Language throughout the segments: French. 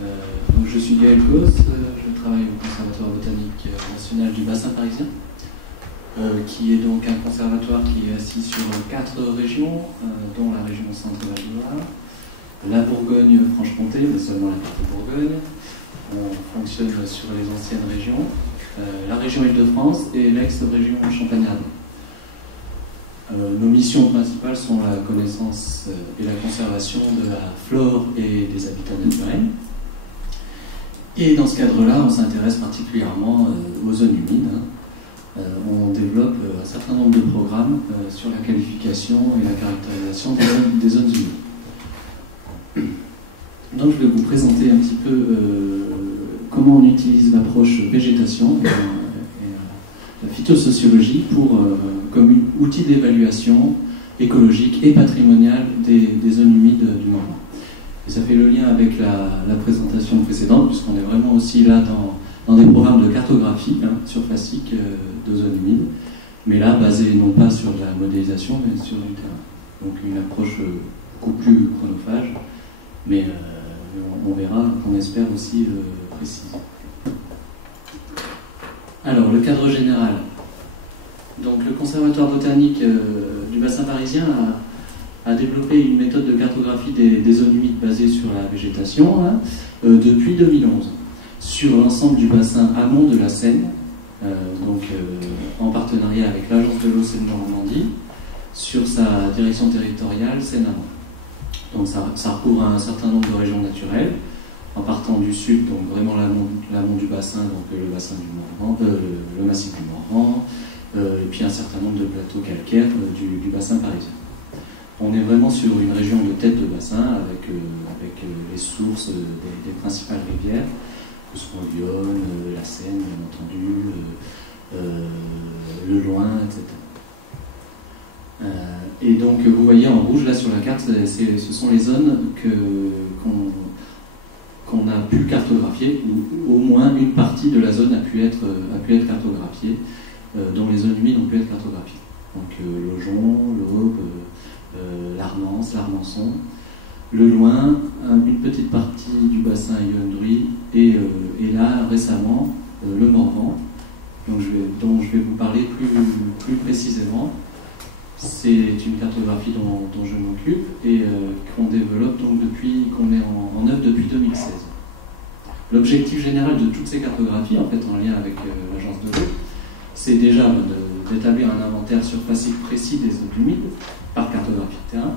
Donc je suis Gaël Cos, je travaille au Conservatoire botanique national du bassin parisien, qui est donc un conservatoire qui est assis sur 4 régions, dont la région Centre-Val de Loire, la Bourgogne-Franche-Comté, mais seulement la partie Bourgogne. On fonctionne sur les anciennes régions, la région Île-de-France et l'ex-région Champagne-Ardenne. Nos missions principales sont la connaissance et la conservation de la flore et des habitats naturels. Et dans ce cadre-là, on s'intéresse particulièrement aux zones humides. On développe un certain nombre de programmes sur la qualification et la caractérisation des zones humides. Donc je vais vous présenter un petit peu comment on utilise l'approche végétation et la phytosociologie comme outil d'évaluation écologique et patrimoniale des zones humides du Morvan. Et ça fait le lien avec la présentation précédente, puisqu'on est vraiment aussi là dans des programmes de cartographie surfacique de zones humides, mais là basé non pas sur de la modélisation, mais sur du terrain. Donc une approche beaucoup plus chronophage, mais on verra, qu'on espère aussi précise. Alors, le cadre général. Donc, le Conservatoire botanique du bassin parisien a développé une méthode de cartographie des zones humides basée sur la végétation depuis 2011, sur l'ensemble du bassin amont de la Seine, en partenariat avec l'Agence de l'eau Seine-Normandie, sur sa direction territoriale Seine-Amont. Donc ça recouvre un certain nombre de régions naturelles, en partant du sud, donc vraiment l'amont du bassin, donc le bassin du Morvan, le massif du Morvan, et puis un certain nombre de plateaux calcaires du bassin parisien. On est vraiment sur une région de tête de bassin avec les sources des principales rivières, que ce soit l'Yonne, la Seine, bien entendu, le Loing, etc. Et donc vous voyez en rouge là sur la carte, ce sont les zones qu'on a pu cartographier, ou au moins une partie de la zone a pu être cartographiée, dont les zones humides ont pu être cartographiées. Donc l'Aujon, l'Aube, l'Arnance, l'Armançon, le Loing, une petite partie du bassin Yonne-Druy, et là récemment le Morvan, dont je vais vous parler plus précisément. C'est une cartographie dont je m'occupe et qu'on développe donc qu'on met en œuvre depuis 2016. L'objectif général de toutes ces cartographies, en fait en lien avec l'agence de l'eau, c'est déjà d'établir un inventaire surfacique précis des zones humides par cartographie de terrain,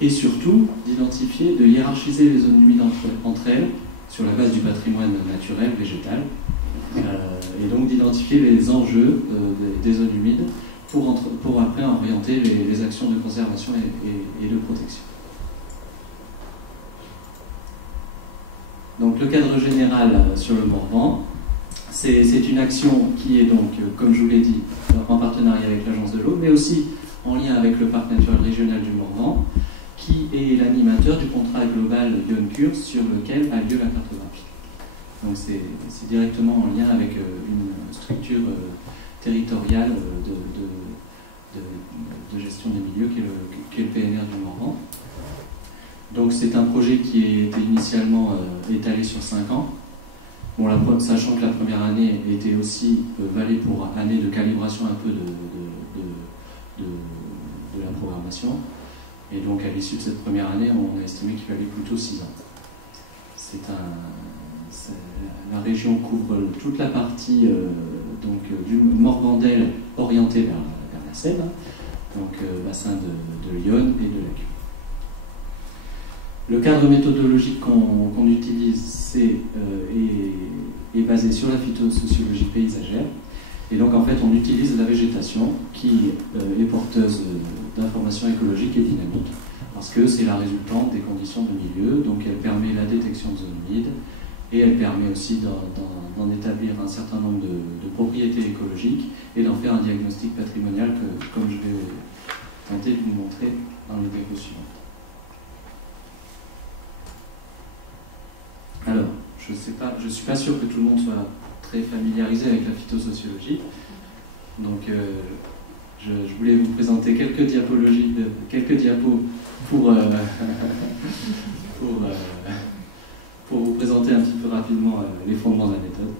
et surtout d'identifier, de hiérarchiser les zones humides entre elles sur la base du patrimoine naturel, végétal, et donc d'identifier les enjeux des zones humides pour après orienter les actions de conservation et de protection. Donc le cadre général sur le Morvan, c'est une action qui est donc, comme je vous l'ai dit, en partenariat avec l'Agence de l'eau, mais aussi en lien avec le Parc naturel régional du Morvan, qui est l'animateur du contrat global Yonne-Curs sur lequel a lieu la cartographie. Donc c'est directement en lien avec une structure territoriale de gestion des milieux qui est le PNR du Morvan. Donc c'est un projet qui a été initialement étalé sur 5 ans, sachant que la première année était aussi valée pour année de calibration un peu de la programmation, et donc à l'issue de cette première année on a estimé qu'il fallait plutôt 6 ans. La région couvre toute la partie du Morvandel orienté vers la Seine, donc bassin de l'Yonne et de la Cure. Le cadre méthodologique qu'on utilise est basé sur la phytosociologie paysagère, et donc en fait on utilise la végétation qui est porteuse d'informations écologiques et dynamiques, parce que c'est la résultante des conditions de milieu, donc elle permet la détection de zones humides, et elle permet aussi d'en établir un certain nombre de propriétés écologiques et d'en faire un diagnostic patrimonial comme je vais tenter de vous montrer dans le diapo suivant. Alors, je ne suis pas sûr que tout le monde soit très familiarisé avec la phytosociologie, donc je voulais vous présenter quelques diapos pour vous présenter un petit peu rapidement les fondements de la méthode.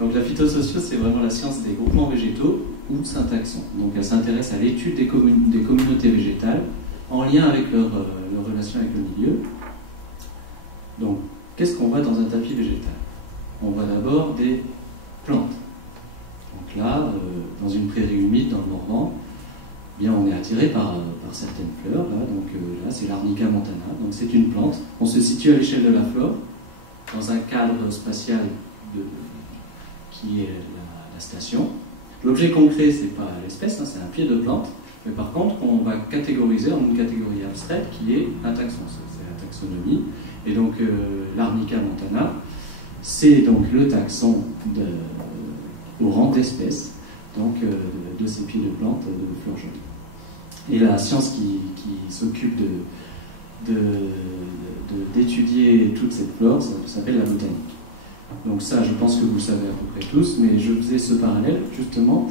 Donc la phytosocio, c'est vraiment la science des groupements végétaux ou syntaxons. Donc elle s'intéresse à l'étude des communautés végétales en lien avec leur relation avec le milieu. Donc, qu'est-ce qu'on voit dans un tapis végétal? On voit d'abord des plantes. Donc là, dans une prairie humide, dans le Morvan, eh bien, on est attiré par certaines fleurs. Là, donc là, c'est l'Arnica montana. Donc c'est une plante. On se situe à l'échelle de la flore, dans un cadre spatial qui est la station. L'objet concret, c'est pas l'espèce, hein, c'est un pied de plante. Mais par contre, on va catégoriser en une catégorie abstraite qui est un taxon. C'est la taxonomie. Et donc l'Arnica montana, c'est donc le taxon au rang d'espèce, donc de ces pieds de plantes de fleurs jaunes. Et la science qui s'occupe d'étudier toute cette flore, ça s'appelle la botanique. Donc ça, je pense que vous le savez à peu près tous, mais je faisais ce parallèle justement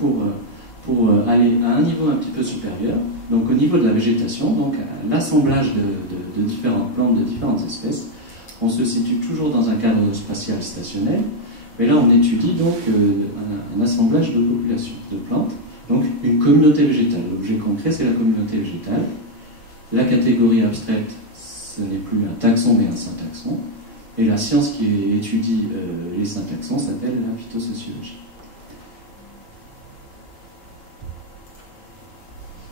pour aller à un niveau un petit peu supérieur, donc au niveau de la végétation, donc l'assemblage de différentes plantes, de différentes espèces. On se situe toujours dans un cadre spatial stationnaire, mais là on étudie donc un assemblage de populations de plantes, donc une communauté végétale. L'objet concret, c'est la communauté végétale. La catégorie abstraite, ce n'est plus un taxon, mais un syntaxon. Et la science qui étudie les syntaxons s'appelle la phytosociologie.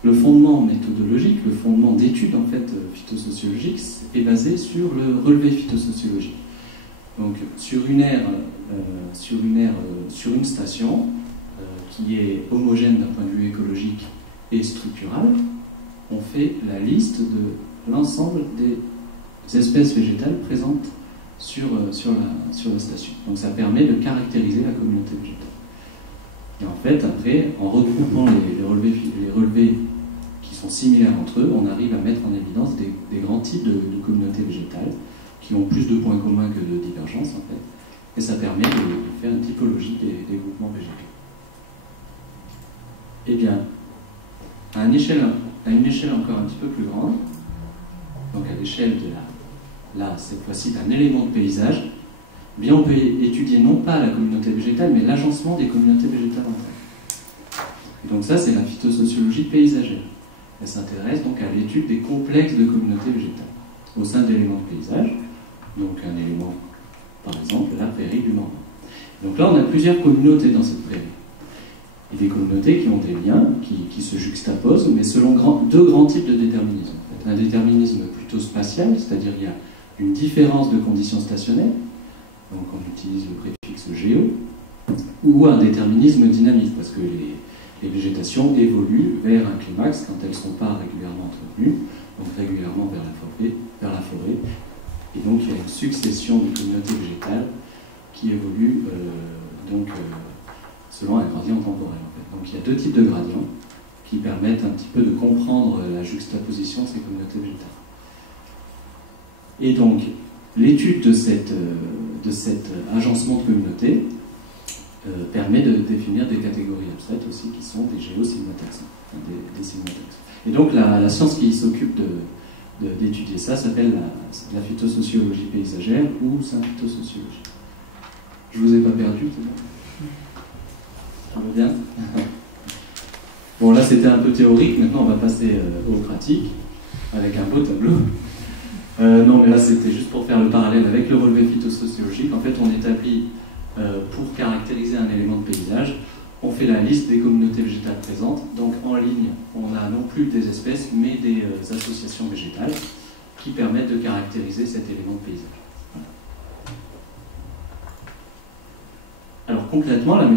Le fondement méthodologique, le fondement d'études en fait phytosociologiques est basé sur le relevé phytosociologique. Donc sur une aire, sur une station qui est homogène d'un point de vue écologique et structural, on fait la liste de l'ensemble des espèces végétales présentes sur la station. Donc ça permet de caractériser la communauté végétale. Et en fait, après, en regroupant les relevés qui sont similaires entre eux, on arrive à mettre en évidence des grands types de communautés végétales qui ont plus de points communs que de divergences, en fait. Et ça permet de faire une typologie des groupements végétaux. Eh bien, à une échelle encore un petit peu plus grande, donc à l'échelle là, cette fois-ci, d'un élément de paysage, eh bien, on peut étudier non pas la communauté végétale, mais l'agencement des communautés végétales entre elles. Et donc ça, c'est la phytosociologie paysagère. Elle s'intéresse donc à l'étude des complexes de communautés végétales au sein d'éléments de paysage. Donc un élément, par exemple, la prairie du Morvan. Donc là, on a plusieurs communautés dans cette prairie. Et des communautés qui ont des liens, qui se juxtaposent, mais selon deux grands types de déterminisme. En fait, un déterminisme plutôt spatial, c'est-à-dire il y a une différence de conditions stationnaires, donc on utilise le préfixe géo, ou un déterminisme dynamique, parce que les végétations évoluent vers un climax quand elles ne sont pas régulièrement entretenues, donc régulièrement vers la forêt. Et donc il y a une succession de communautés végétales qui évoluent selon un gradient temporel. En fait. Donc il y a deux types de gradients qui permettent un petit peu de comprendre la juxtaposition de ces communautés végétales. Et donc l'étude de cet agencement de communautés permet de définir des catégories abstraites aussi qui sont des géosigmotaxons, des sigmotaxons. Et donc la science qui s'occupe d'étudier ça s'appelle la phytosociologie paysagère ou symphytosociologie. Je vous ai pas perdu, c'est bon? Ça va bien? Bon, là c'était un peu théorique, maintenant on va passer aux pratiques avec un beau tableau. Non, mais là c'était juste pour faire le parallèle avec le relevé phytosociologique. En fait, on établit, pour caractériser un élément de paysage, on fait la liste des communautés végétales présentes. Donc en ligne, on a non plus des espèces, mais des associations végétales qui permettent de caractériser cet élément de paysage. Voilà. Alors concrètement, la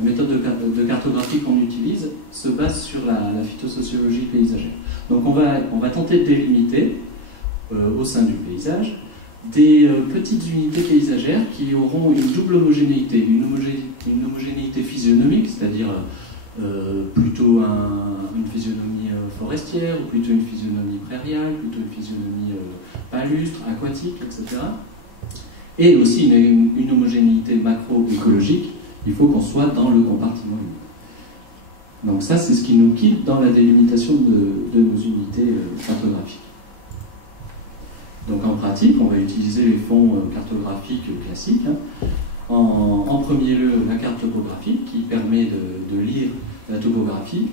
méthode de cartographie qu'on utilise se base sur la phytosociologie paysagère. Donc on va tenter de délimiter au sein du paysage des petites unités paysagères qui auront une double homogénéité, une homogénéité physionomique, c'est-à-dire plutôt une physionomie forestière, ou plutôt une physionomie prairiale, plutôt une physionomie palustre, aquatique, etc. Et aussi une homogénéité macroécologique. Il faut qu'on soit dans le compartiment humide. Donc ça, c'est ce qui nous guide dans la délimitation de nos unités cartographiques. Donc en pratique, on va utiliser les fonds cartographiques classiques. En premier lieu, la carte topographique qui permet de lire la topographie.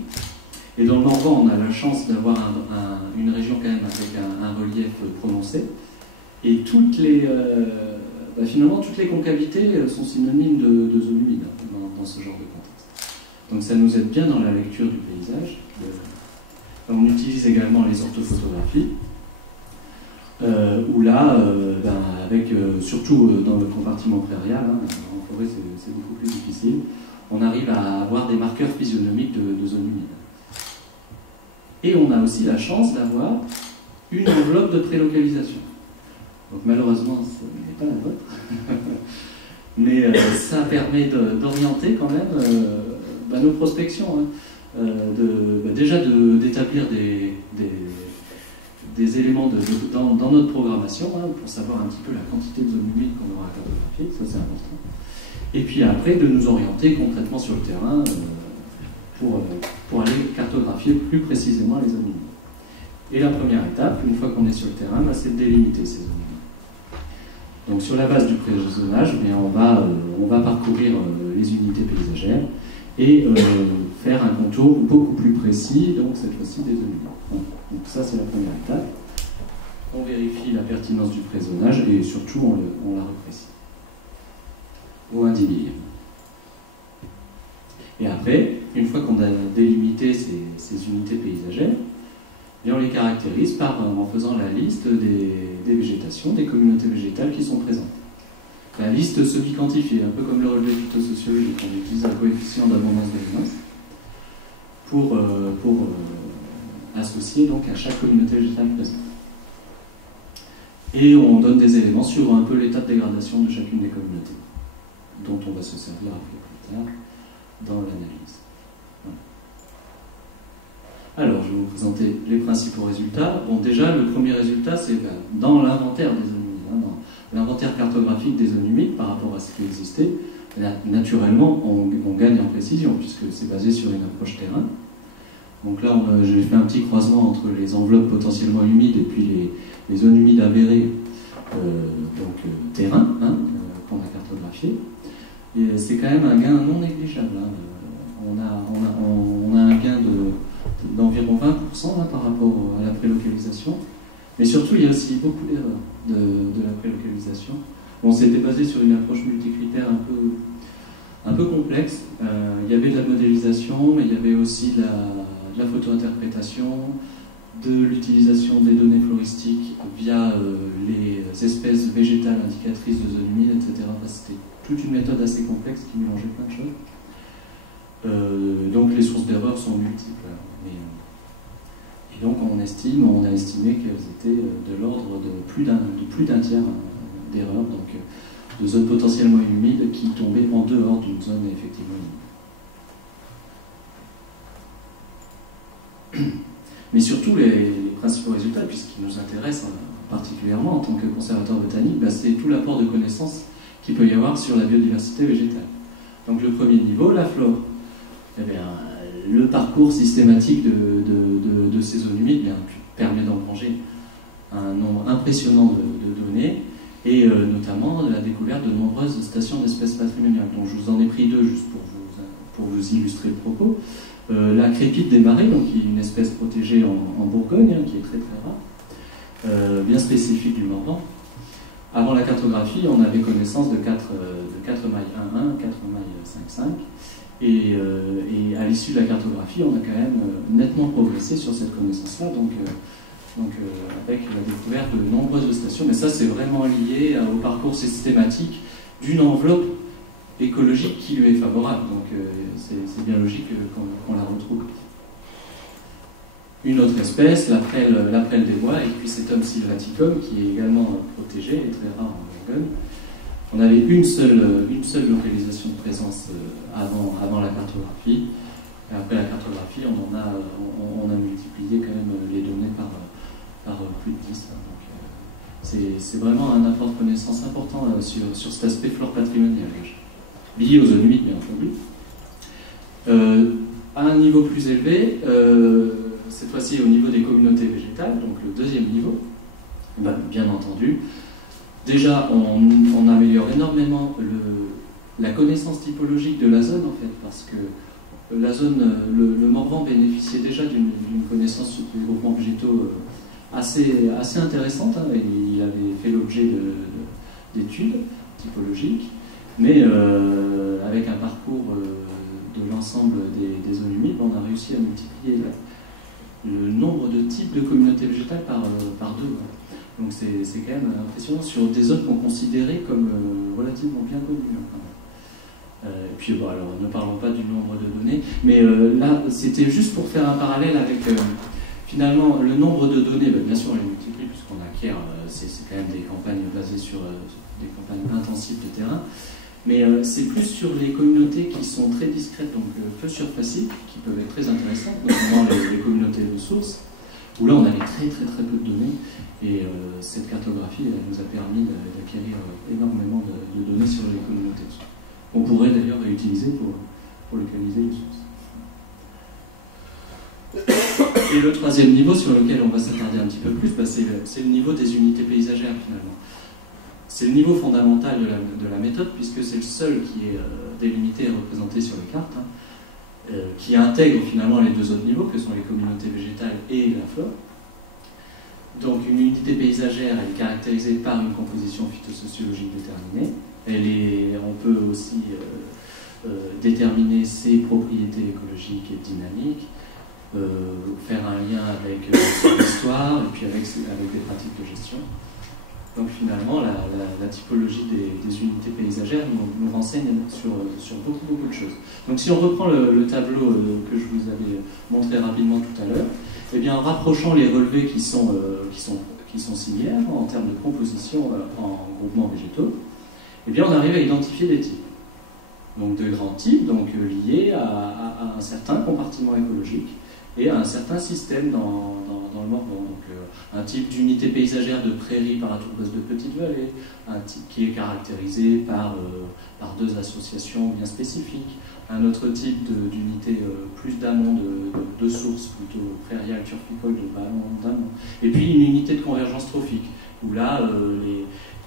Et dans le Morvan, on a la chance d'avoir une région quand même avec un relief prononcé. Et finalement, toutes les concavités sont synonymes de zone humide dans ce genre de contexte. Donc ça nous aide bien dans la lecture du paysage. On utilise également les orthophotographies, où là, surtout dans le compartiment prairial, en forêt c'est beaucoup plus difficile, on arrive à avoir des marqueurs physionomiques de zone humide. Et on a aussi la chance d'avoir une enveloppe de prélocalisation. Donc malheureusement, ce n'est pas la vôtre, mais ça permet d'orienter quand même nos prospections, déjà d'établir des éléments dans notre programmation, pour savoir un petit peu la quantité de zones humides qu'on aura cartographiées, ça c'est important. Et puis après, de nous orienter concrètement sur le terrain pour aller cartographier plus précisément les zones humides. Et la première étape, une fois qu'on est sur le terrain, c'est de délimiter ces zones humides. Donc sur la base du prézonage, on va parcourir les unités paysagères et faire un contour beaucoup plus précis, donc cette fois-ci des zones humides. Donc ça c'est la première étape. On vérifie la pertinence du prézonage et surtout on la reprécise. Au 1/10 millième. Et après, une fois qu'on a délimité ces unités paysagères, on les caractérise en faisant la liste des végétations, des communautés végétales qui sont présentes. La liste se biquantifie, un peu comme le relevé phytosociologique. On utilise un coefficient d'abondance d'éléments pour associer donc à chaque communauté végétale présente. Et on donne des éléments sur un peu l'état de dégradation de chacune des communautés, dont on va se servir après plus tard dans l'analyse. Alors, je vais vous présenter les principaux résultats. Bon, déjà, le premier résultat, c'est dans l'inventaire des zones humides, dans l'inventaire cartographique des zones humides par rapport à ce qui existait. Naturellement, on gagne en précision, puisque c'est basé sur une approche terrain. Donc là, j'ai fait un petit croisement entre les enveloppes potentiellement humides et puis les zones humides avérées, terrain, qu'on a cartographié. Et c'est quand même un gain non négligeable. On a un gain d'environ 20% par rapport à la prélocalisation. Mais surtout, il y a aussi beaucoup d'erreurs de la prélocalisation. On s'était basé sur une approche multicritère un peu complexe. Il y avait de la modélisation, mais il y avait aussi de la photo-interprétation, de l'utilisation des données floristiques via les espèces végétales indicatrices de zones humides, etc. C'était toute une méthode assez complexe qui mélangeait plein de choses. Donc les sources d'erreurs sont multiples. Et donc on a estimé qu'elles étaient de l'ordre de plus d'un tiers d'erreurs, donc de zones potentiellement humides qui tombaient en dehors d'une zone effectivement humide. Mais surtout les principaux résultats, puisqu'ils nous intéressent particulièrement en tant que conservateur botanique, c'est tout l'apport de connaissances qu'il peut y avoir sur la biodiversité végétale. Donc le premier niveau, la flore. Le parcours systématique de ces zones humides permet d'engranger un nombre impressionnant de données et notamment la découverte de nombreuses stations d'espèces patrimoniales. Donc je vous en ai pris deux juste pour vous illustrer le propos. La crépite des marais, donc qui est une espèce protégée en Bourgogne, qui est très très rare, bien spécifique du Morvan. Avant la cartographie, on avait connaissance de 4 mailles 1.1, 4 mailles 5.5. Et à l'issue de la cartographie, on a quand même nettement progressé sur cette connaissance-là, donc avec la découverte de nombreuses stations. Mais ça, c'est vraiment lié au parcours systématique d'une enveloppe écologique qui lui est favorable. Donc c'est bien logique qu'on la retrouve. Une autre espèce, la prêle des bois, Equisetum sylvaticum, qui est également protégée et très rare en Bourgogne. On avait une seule localisation de présence avant la cartographie. Et après la cartographie, on a multiplié quand même les données par plus de 10. Donc c'est vraiment un apport de connaissances important sur cet aspect flore patrimonial, lié aux zones humides bien entendu. À un niveau plus élevé, cette fois-ci au niveau des communautés végétales, donc le deuxième niveau, Bien entendu. Déjà, on améliore énormément la connaissance typologique de la zone, en fait, parce que la zone, le Morvan bénéficiait déjà d'une connaissance des groupements végétaux assez intéressante, hein, et il avait fait l'objet d'études typologiques, mais avec un parcours de l'ensemble des zones humides, on a réussi à multiplier le nombre de types de communautés végétales par deux. Donc c'est quand même impressionnant sur des zones qu'on considérait comme relativement bien connues. Et puis bon, alors ne parlons pas du nombre de données, mais là c'était juste pour faire un parallèle avec finalement le nombre de données. Bien sûr on les multiplie puisqu'on acquiert, c'est quand même des campagnes basées sur des campagnes intensives de terrain, mais c'est plus sur les communautés qui sont très discrètes, donc peu surfaciques, qui peuvent être très intéressantes, notamment les communautés de sources, où là on avait très peu de données, et cette cartographie elle nous a permis d'acquérir énormément de données sur les communautés. On pourrait d'ailleurs réutiliser pour localiser les sources. Et le troisième niveau sur lequel on va s'attarder un petit peu plus, c'est le niveau des unités paysagères finalement. C'est le niveau fondamental de la méthode, puisque c'est le seul qui est délimité et représenté sur les cartes, hein, qui intègre finalement les deux autres niveaux, que sont les communautés végétales et la flore. Donc une unité paysagère, elle est caractérisée par une composition phytosociologique déterminée. On peut aussi déterminer ses propriétés écologiques et dynamiques, faire un lien avec son histoire et puis avec des pratiques de gestion. Donc finalement, la typologie des unités paysagères nous renseigne sur beaucoup de choses. Donc si on reprend le tableau que je vous avais montré rapidement tout à l'heure, eh bien en rapprochant les relevés qui sont similaires en termes de composition en groupements végétaux, eh bien on arrive à identifier des types. Donc de grands types, donc liés à un certain compartiment écologique et à un certain système dans le Morvan. Donc un type d'unité paysagère de prairie par la tourbeuse de petite vallée, un type qui est caractérisé par deux associations bien spécifiques, un autre type d'unité plus d'amont de sources, plutôt prairiales, turficoles, de ballon d'amont, et puis une unité de convergence trophique, où là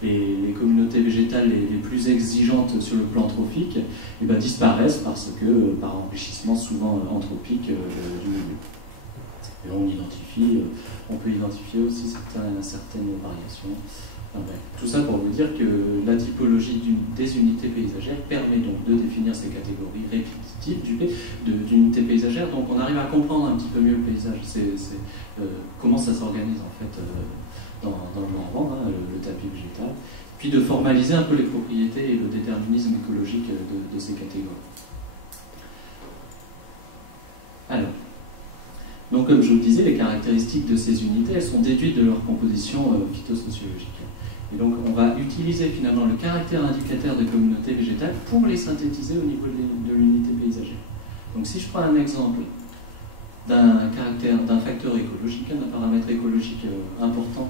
les communautés végétales les plus exigeantes sur le plan trophique disparaissent par enrichissement souvent anthropique du milieu. Et on peut identifier aussi certaines variations. Enfin, bref, tout ça pour vous dire que la typologie des unités paysagères permet donc de définir ces catégories répétitives d'unités paysagères. Donc on arrive à comprendre un petit peu mieux le paysage, comment ça s'organise en fait dans le Morvan, hein, le tapis végétal, puis de formaliser un peu les propriétés et le déterminisme écologique de ces catégories. Alors, donc comme je vous le disais, les caractéristiques de ces unités, elles sont déduites de leur composition phytosociologique. Et donc on va utiliser finalement le caractère indicateur de communautés végétales pour les synthétiser au niveau de l'unité paysagère. Donc si je prends un exemple d'un facteur écologique, d'un paramètre écologique important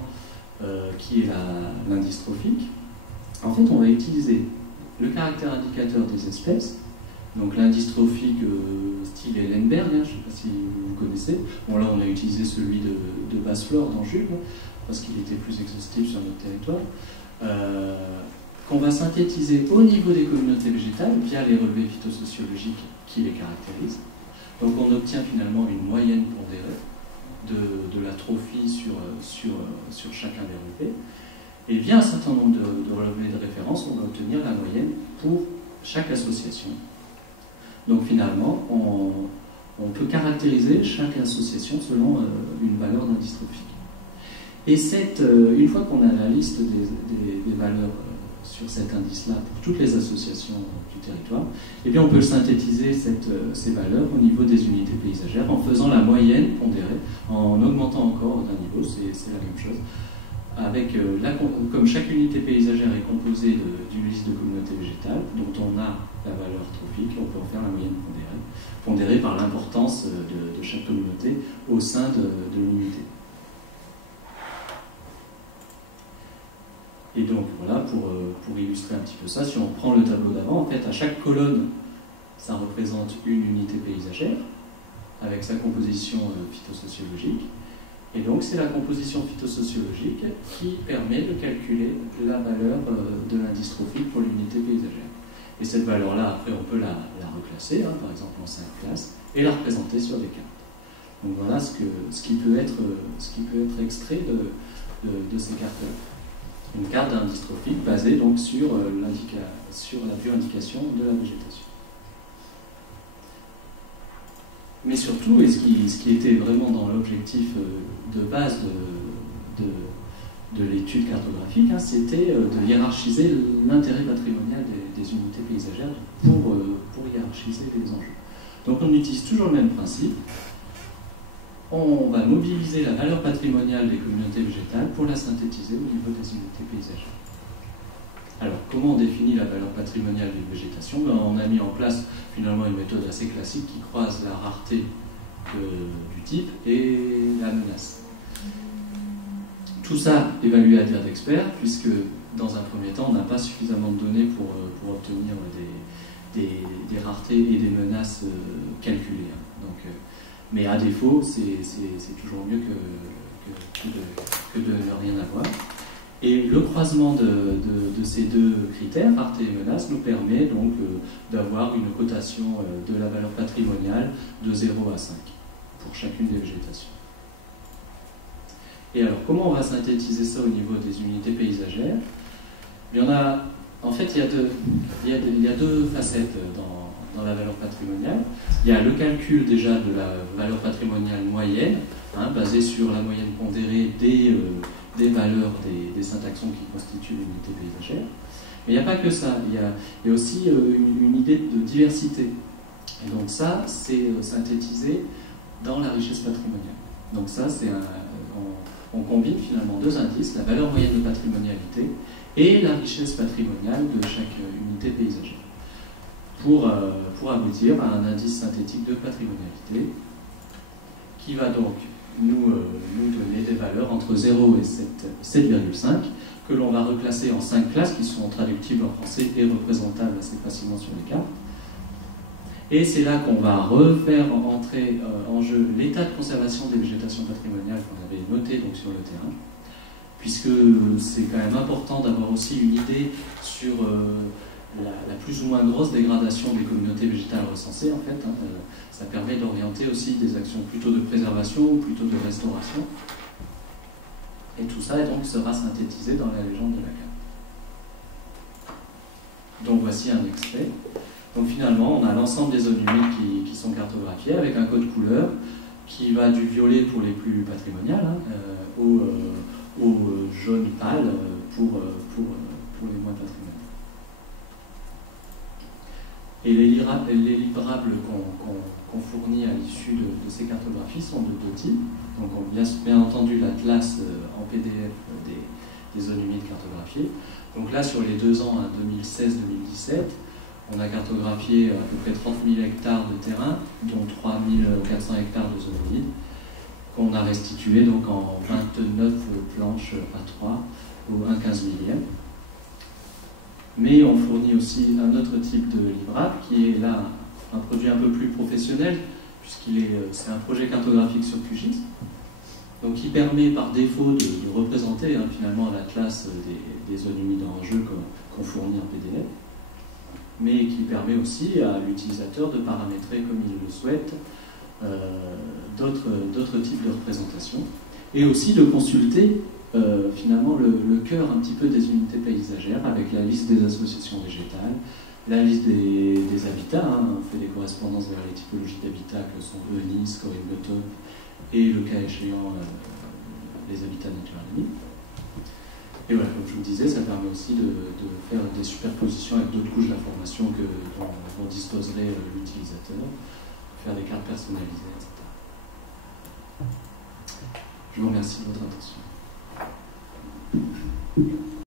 qui est l'indice trophique, en fait on va utiliser le caractère indicateur des espèces, donc l'indice trophique style Ellenberg, hein, je ne sais pas si vous connaissez. Bon là on a utilisé celui de Basse-Flore dans Jules, parce qu'il était plus exhaustif sur notre territoire, qu'on va synthétiser au niveau des communautés végétales via les relevés phytosociologiques qui les caractérisent. Donc on obtient finalement une moyenne pondérée de la trophie sur chacun des relevés. Et via un certain nombre de relevés de référence, on va obtenir la moyenne pour chaque association. Donc finalement, on peut caractériser chaque association selon une valeur d'indice trophique. Et une fois qu'on a la liste des valeurs sur cet indice-là pour toutes les associations du territoire, eh bien on peut synthétiser ces valeurs au niveau des unités paysagères en faisant la moyenne pondérée, en augmentant encore d'un niveau, c'est la même chose. Comme chaque unité paysagère est composée d'une liste de communautés végétales dont on a la valeur trophique, on peut en faire la moyenne pondérée par l'importance de chaque communauté au sein de l'unité. Et donc voilà, pour illustrer un petit peu ça, si on prend le tableau d'avant, en fait à chaque colonne, ça représente une unité paysagère avec sa composition phytosociologique. Et donc c'est la composition phytosociologique qui permet de calculer la valeur de l'indice trophique pour l'unité paysagère. Et cette valeur-là, après, on peut la reclasser, par exemple en 5 classes, et la représenter sur des cartes. Donc voilà ce qui peut être extrait de ces cartes-là. Une carte d'indice trophique basée donc sur la bioindication de la végétation. Mais surtout, et ce qui était vraiment dans l'objectif de base de l'étude cartographique, c'était de hiérarchiser l'intérêt patrimonial des unités paysagères pour hiérarchiser les enjeux. Donc on utilise toujours le même principe. On va mobiliser la valeur patrimoniale des communautés végétales pour la synthétiser au niveau des unités paysagères. Alors, comment on définit la valeur patrimoniale d'une végétation? On a mis en place finalement une méthode assez classique qui croise la rareté du type et la menace. Tout ça évalué à dire d'experts, puisque dans un premier temps, on n'a pas suffisamment de données pour obtenir des raretés et des menaces calculées. Donc, mais à défaut, c'est toujours mieux que de ne rien avoir. Et le croisement de ces deux critères, rareté et menace, nous permet donc d'avoir une cotation de la valeur patrimoniale de 0 à 5 pour chacune des végétations. Et alors, comment on va synthétiser ça au niveau des unités paysagères? En fait, il y a deux facettes dans la valeur patrimoniale. Il y a le calcul déjà de la valeur patrimoniale moyenne, basée sur la moyenne pondérée des valeurs des syntaxons qui constituent l'unité paysagère. Mais il n'y a pas que ça, il y a aussi une idée de diversité. Et donc ça, c'est synthétisé dans la richesse patrimoniale. Donc ça, on combine finalement deux indices, la valeur moyenne de patrimonialité et la richesse patrimoniale de chaque unité paysagère, pour aboutir à un indice synthétique de patrimonialité qui va donc nous donner des valeurs entre 0 et 7,5 que l'on va reclasser en 5 classes qui sont traductibles en français et représentables assez facilement sur les cartes. Et c'est là qu'on va refaire entrer en jeu l'état de conservation des végétations patrimoniales qu'on avait noté donc sur le terrain, puisque c'est quand même important d'avoir aussi une idée sur la plus ou moins grosse dégradation des communautés végétales recensées, en fait. Ça permet d'orienter aussi des actions plutôt de préservation ou plutôt de restauration. Et tout ça donc sera synthétisé dans la légende de la carte. Donc voici un extrait. Donc finalement, on a l'ensemble des zones humides qui sont cartographiées avec un code couleur qui va du violet pour les plus patrimoniales au jaune pâle pour les moins patrimoniales. Et les livrables qu'on fournit à l'issue de ces cartographies sont de deux types. Donc on a bien entendu l'atlas en PDF des zones humides cartographiées. Donc là, sur les 2 ans, 2016-2017, on a cartographié à peu près 30 000 hectares de terrain, dont 3 400 hectares de zones humides, qu'on a restitué donc en 29 planches A3 au 1/15 millième. Mais on fournit aussi un autre type de livrable qui est là un produit un peu plus professionnel, c'est un projet cartographique sur QGIS, donc qui permet par défaut de représenter finalement l'atlas des zones humides en jeu qu'on fournit en PDF, mais qui permet aussi à l'utilisateur de paramétrer comme il le souhaite d'autres types de représentations, et aussi de consulter finalement le cœur un petit peu des unités paysagères avec la liste des associations végétales, la liste des habitats, on fait des correspondances vers les typologies d'habitats que sont ENIS, Corinne Biotope et le cas échéant les habitats naturels. Et voilà, comme je vous disais, ça permet aussi de faire des superpositions avec d'autres couches d'informations dont disposerait l'utilisateur, faire des cartes personnalisées, etc. Je vous remercie de votre attention.